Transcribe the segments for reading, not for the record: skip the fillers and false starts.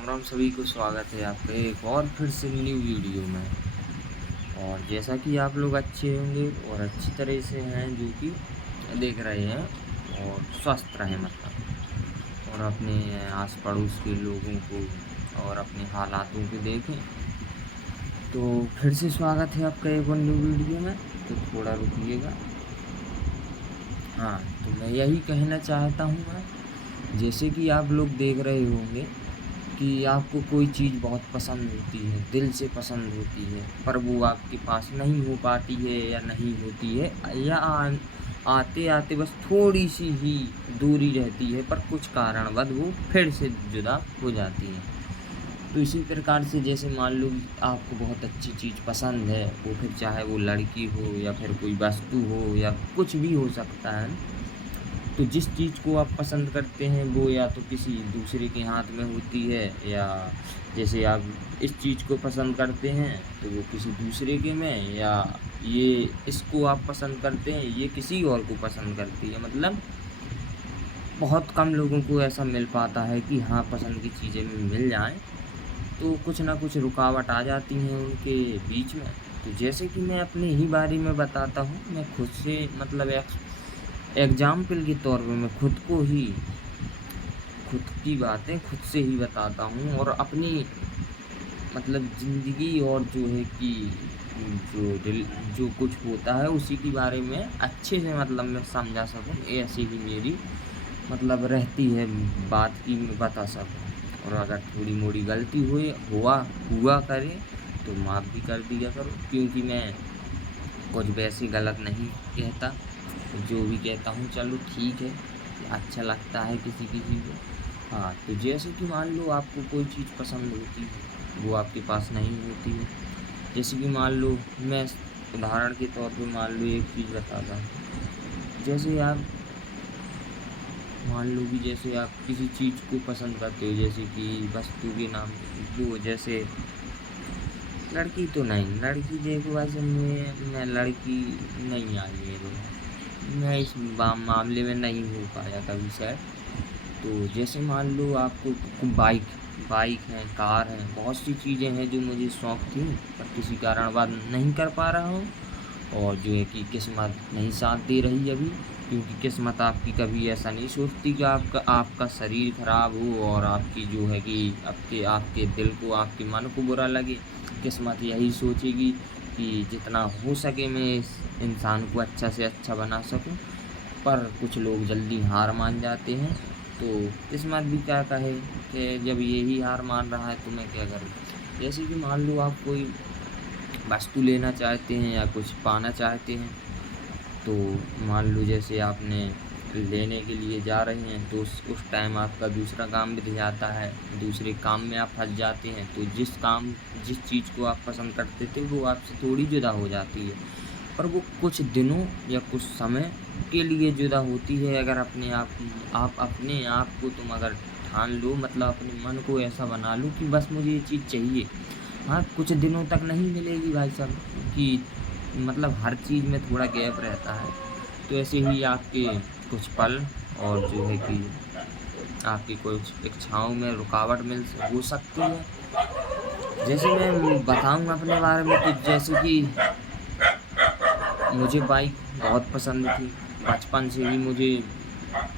राम राम सभी को स्वागत है आपका एक और फिर से न्यू वीडियो में। और जैसा कि आप लोग अच्छे होंगे और अच्छी तरह से हैं जो कि देख रहे हैं और स्वस्थ रहें मतलब, और अपने आस पड़ोस के लोगों को और अपने हालातों को देखें। तो फिर से स्वागत है आपका एक और न्यू वीडियो में। तो थोड़ा रुकिएगा। हाँ, तो मैं यही कहना चाहता हूँ मैं, जैसे कि आप लोग देख रहे होंगे कि आपको कोई चीज़ बहुत पसंद होती है, दिल से पसंद होती है, पर वो आपके पास नहीं हो पाती है या नहीं होती है, या आते आते बस थोड़ी सी ही दूरी रहती है, पर कुछ कारणवश वो फिर से जुदा हो जाती है। तो इसी प्रकार से जैसे मान लो कि आपको बहुत अच्छी चीज़ पसंद है, वो फिर चाहे वो लड़की हो या फिर कोई वस्तु हो या कुछ भी हो सकता है। तो जिस चीज़ को आप पसंद करते हैं वो या तो किसी दूसरे के हाथ में होती है, या जैसे आप इस चीज़ को पसंद करते हैं तो वो किसी दूसरे के में, या ये इसको आप पसंद करते हैं ये किसी और को पसंद करती है। मतलब बहुत कम लोगों को ऐसा मिल पाता है कि हाँ, पसंद की चीज़ें मिल जाएँ। तो कुछ ना कुछ रुकावट आ जाती हैं उनके बीच में। तो जैसे कि मैं अपने ही बारे में बताता हूँ, मैं खुद से मतलब एग्ज़ाम्पल के तौर पे मैं खुद की बातें खुद से ही बताता हूँ, और अपनी मतलब ज़िंदगी और जो है कि जो कुछ होता है उसी के बारे में अच्छे से मतलब मैं समझा सकूँ, ऐसी ही मेरी मतलब रहती है बात की मैं बता सकूँ। और अगर थोड़ी मोड़ी गलती हुआ करे तो माफ़ भी कर दिया करो, क्योंकि मैं कुछ वैसे गलत नहीं कहता। जो भी कहता हूँ चलो ठीक है, अच्छा लगता है किसी को। हाँ, तो जैसे कि मान लो आपको कोई चीज़ पसंद होती है, वो आपके पास नहीं होती है। जैसे कि मान लो मैं उदाहरण के तौर पे मान लो एक चीज़ बताता हूँ। जैसे आप मान लो कि जैसे आप किसी चीज़ को पसंद करते हो, जैसे कि वस्तु के नाम वो जैसे लड़की तो नहीं, लड़की देखो वैसे मैं लड़की नहीं आई मेरे यहाँ। मैं इस मामले में नहीं हो पाया कभी सेट। तो जैसे मान लो आपको बाइक बाइक है, कार है, बहुत सी चीज़ें हैं जो मुझे शौक थी, पर किसी कारणवश नहीं कर पा रहा हूँ। और जो है कि किस्मत नहीं साथ दे रही अभी, क्योंकि किस्मत आपकी कभी ऐसा नहीं सोचती कि आपका शरीर खराब हो और आपकी जो है कि आपके आपके दिल को, आपके मन को बुरा लगे। किस्मत यही सोचेगी कि जितना हो सके मैं इस इंसान को अच्छा से अच्छा बना सकूं। पर कुछ लोग जल्दी हार मान जाते हैं। तो किस्मत भी क्या कहे कि जब यही हार मान रहा है तो मैं क्या करूँ। जैसे कि मान लो आप कोई वस्तु लेना चाहते हैं या कुछ पाना चाहते हैं, तो मान लो जैसे आपने लेने के लिए जा रहे हैं तो उस टाइम आपका दूसरा काम भी जाता है, दूसरे काम में आप फँस जाते हैं। तो जिस चीज़ को आप पसंद करते थे वो आपसे थोड़ी जुदा हो जाती है, पर वो कुछ दिनों या कुछ समय के लिए जुदा होती है। अगर आप अपने आप को तुम अगर ठान लो, मतलब अपने मन को ऐसा बना लो कि बस मुझे ये चीज़ चाहिए। हाँ, कुछ दिनों तक नहीं मिलेगी भाई साहब, कि मतलब हर चीज़ में थोड़ा गैप रहता है। तो ऐसे ही आपके कुछ पल और जो है कि आपकी कुछ इच्छाओं में रुकावट हो सकती है। जैसे मैं बताऊँ अपने बारे में, तो जैसे कि मुझे बाइक बहुत पसंद थी। बचपन से ही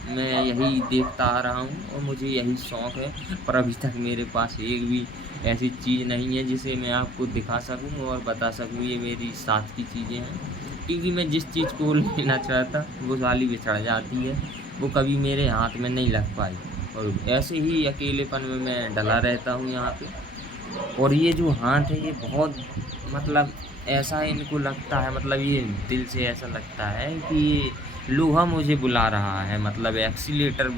मैं यही देखता आ रहा हूँ और मुझे यही शौक है। पर अभी तक मेरे पास एक भी ऐसी चीज़ नहीं है जिसे मैं आपको दिखा सकूँ और बता सकूँ ये मेरी साथ की चीज़ें हैं। क्योंकि मैं जिस चीज़ को लेना चाहता वो साली बिछड़ जाती है, वो कभी मेरे हाथ में नहीं लग पाई। और ऐसे ही अकेलेपन में मैं डला रहता हूँ यहाँ पे। और ये जो हाथ है ये बहुत मतलब ऐसा इनको लगता है, मतलब ये दिल से ऐसा लगता है कि ये लोहा मुझे बुला रहा है। मतलब एक्सीलेटर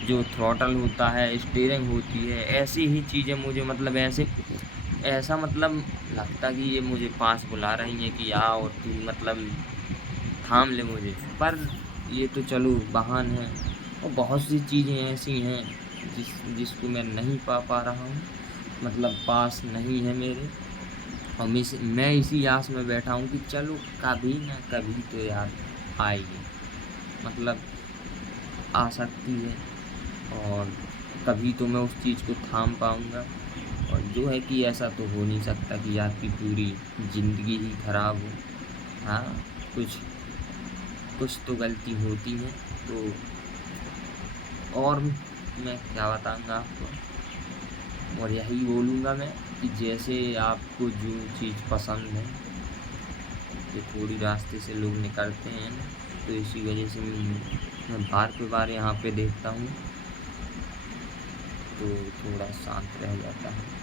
जो थ्रॉटल होता है, स्टीयरिंग होती है, ऐसी ही चीज़ें मुझे मतलब ऐसा मतलब लगता कि ये मुझे पास बुला रही हैं कि आ और तू मतलब थाम ले मुझे। पर ये तो चलो वाहन है, और बहुत सी चीज़ें ऐसी हैं जिसको मैं नहीं पा रहा हूँ, मतलब पास नहीं है मेरे। और मैं इसी आस में बैठा हूँ कि चलो कभी ना कभी तो यार आएगी, मतलब आ सकती है। और तभी तो मैं उस चीज़ को थाम पाऊँगा। और जो है कि ऐसा तो हो नहीं सकता कि आपकी पूरी ज़िंदगी ही खराब हो। हाँ, कुछ कुछ तो गलती होती है, तो और मैं क्या बताऊँगा आपको। और यही बोलूँगा मैं कि जैसे आपको जो चीज़ पसंद है, ये थोड़ी रास्ते से लोग निकलते हैं ना, तो इसी वजह से मैं बार पे बार यहाँ पे देखता हूँ, तो थोड़ा शांत रह जाता है।